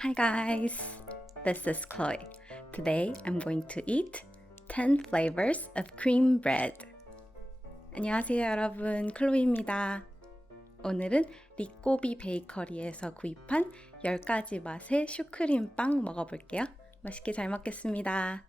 Hi guys, this is Chloe. Today I'm going to eat 10 flavors of cream bread. 안녕하세요 여러분, 클로이입니다. 오늘은 리꼬비 베이커리에서 구입한 10가지 맛의 슈크림 빵 먹어볼게요. 맛있게 잘 먹겠습니다.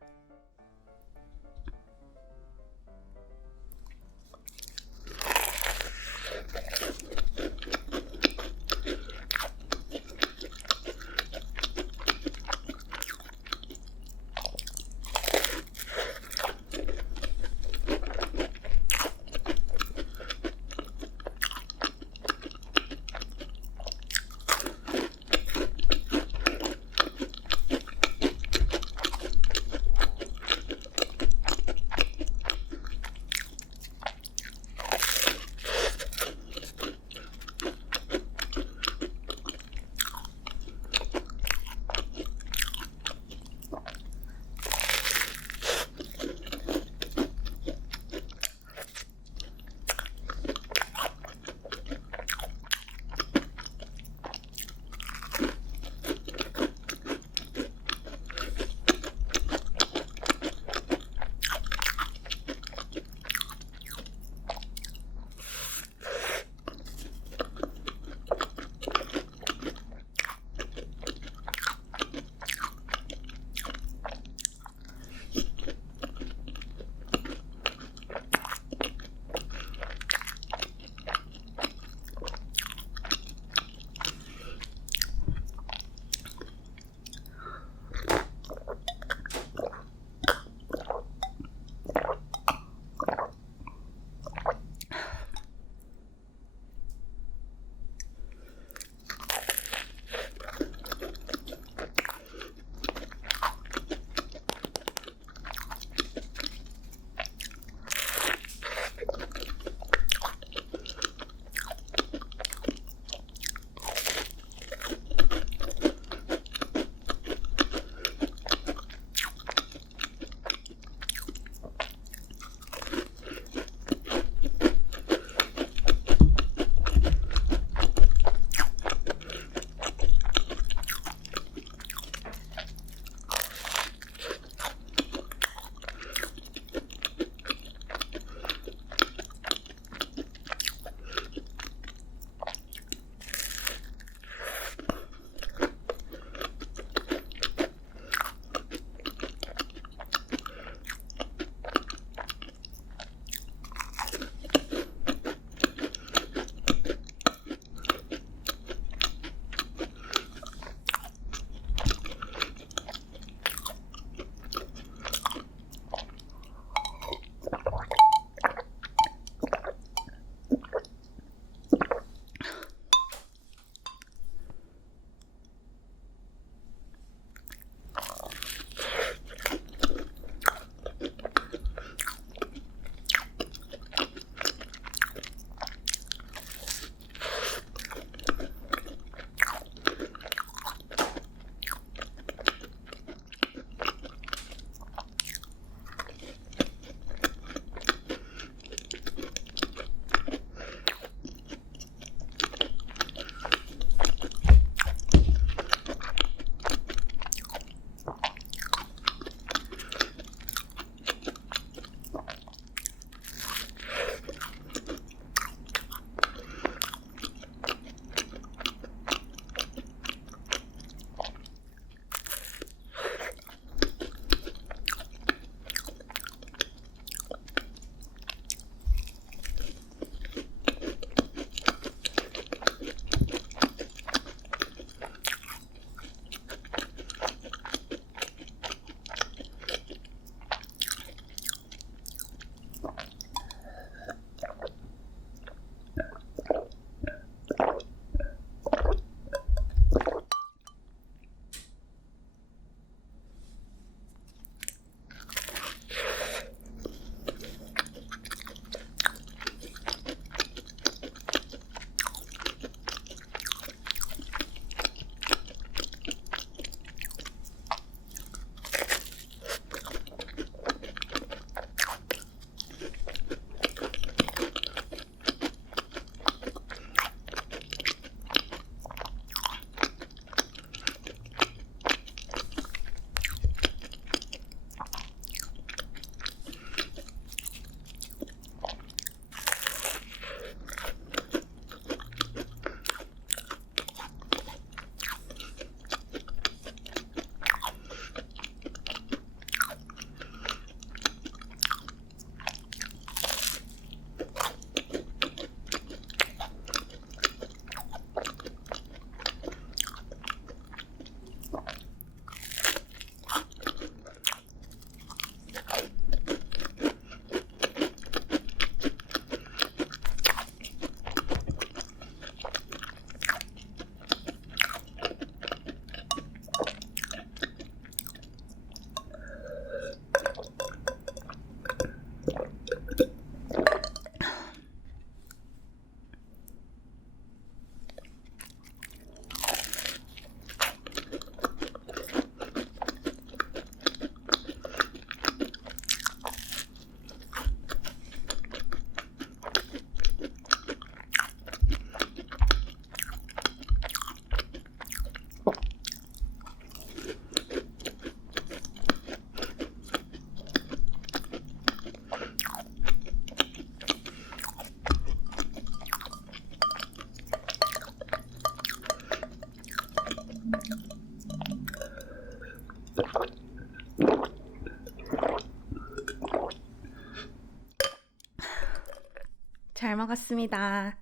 잘 먹었습니다.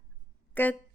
끝.